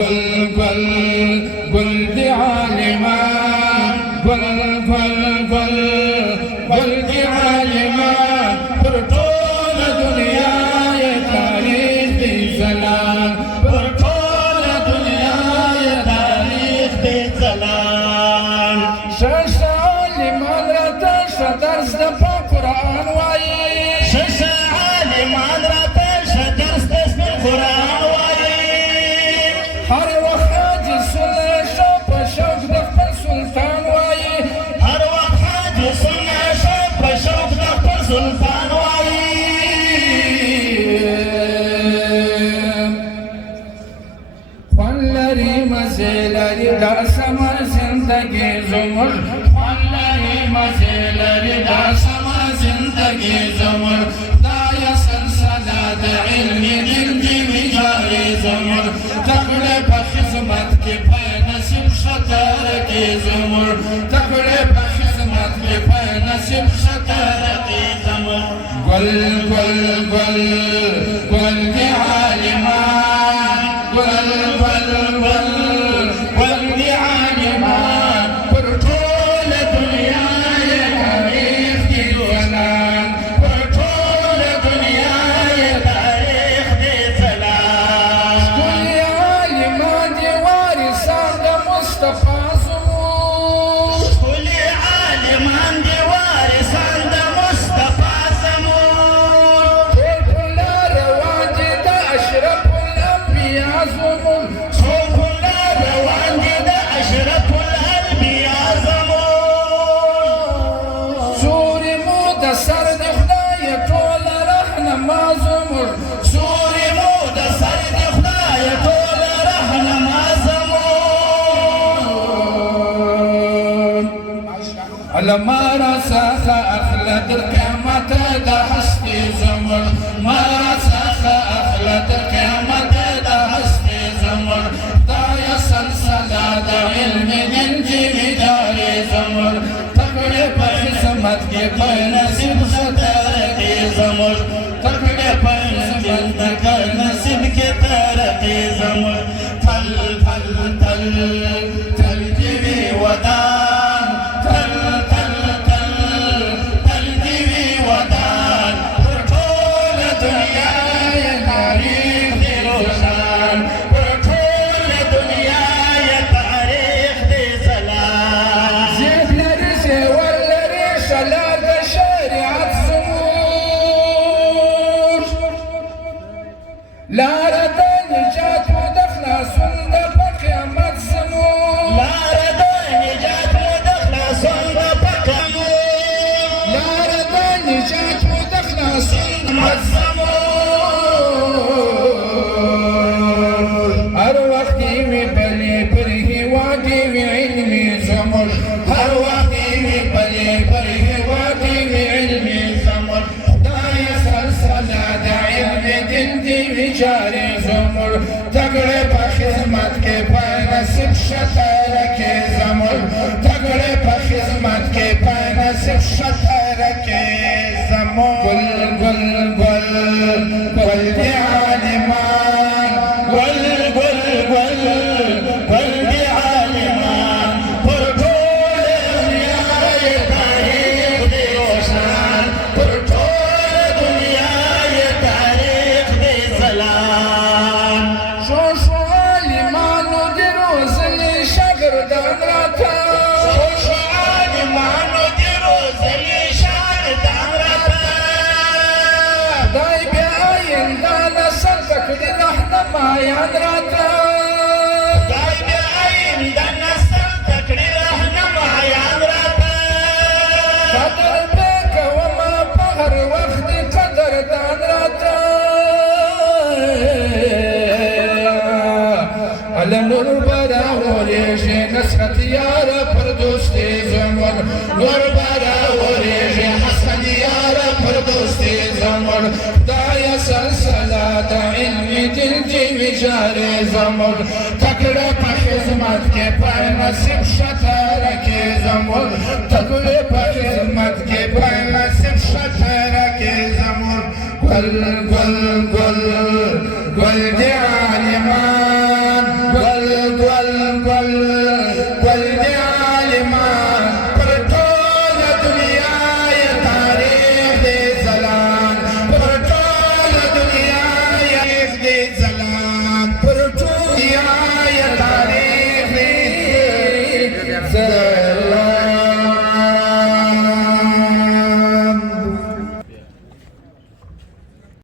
قل قل دي عالمة قل قل قل قل دي عالمة برطول دنيا يا تاريخ دي زلال برطول دنيا يا تاريخ دي زلال شاشة عالمة رتش درس دفع قرآن وايي شاشة عالمة رتش درس دفع قرآن هر وقت حاجی سنه شب شوق دفتر سلطان وایی هر وقت حاجی سنه شب شوق دفتر سلطان وایی خوان لري مزه لري دا سما زندگی زمر خوان لري مزه لري دا سما زندگی زمر دا یا سلسله د علم زندگی جاری زمر تکڑے پا خدمت کے پا نصیب شطر کے زمر تکڑے پا خدمت کے پا نصیب شطر کے زمر گل گل گل گل دی عالمان گل گل گل گل دی عالمان پر طول دنیا یہ تاریخ کی زلال پر طول دنیا یہ تاریخ کی زلال کلی عالمان دی وارثان دا مصطفیٰ زمون کلی عالمان دی وارثان دا مصطفیٰ زمون کل روان دی دا اشرف الانبیاء زمون کل روان دی دا اشرف الانبیاء زمون سوری مود سر دی خدای طول رهنما زمون سوری مود سر دی خدای طول رهنما زمون علما رسخ اخلد القیامت دا هستی زمون ما رسخ اخلد القیامت دا هستی زمون دا یا سلسله دا علم ننجی داری زمون تکڑے پر خدمت کے پر نصیب شطر کے زمون تکڑے پر خدمت کے نصیب کے ترقی زمون تل تل تل تل دیوی ودان تل تل تل تل دیوی ودان پر طول دنیا یہ تاریخ دی روشان پر طول دنیا یہ تاریخ دی زلال زید لري زیور لري شلا د شریعت زمور لاره د نجات و د خلاصون د په قیامت زمور لاره د نجات و د خلاصون د په قیامت لاره د نجات و د خلاصون د زمور هر وخت وی بلې پر هیواد وی علمي زمور هر وخت وی بلې پر هیواد وی علمي زمور خدای سلسله د علم دین دی جاری زمور تکڑے پا خدمت کے پا نصیب شطر کے زمور تکڑے پا خدمت کے پا نصیب شطر کے زمور گل گل گل گل دی عالمان گل گل گل گل دی عالمان پر طول دنیا یہ تاریخ دی روشان پر طول دنیا یہ تاریخ دی زلال شو شو عالمانو دی روزنی شاگردان راتا شو شو عالمانو دی روزنی شاگردان راتا خدای بیا آینده نسل تکړی رهنمایان راتا خدای بیا آینده نسل تکړی رهنمایان راتا قدر به کومه په هر وخت دی قدردان راتا علی نور برا وریږي نصرت یار پر دوستی زمون نور برا وریږي حسن یار پر دوستی زمون خدای سلسله د علم دل جی جاری زمون تکڑے په خدمت کې په نصیب شطر کې زمون تکڑے په خدمت کې په نصیب شطر کې زمون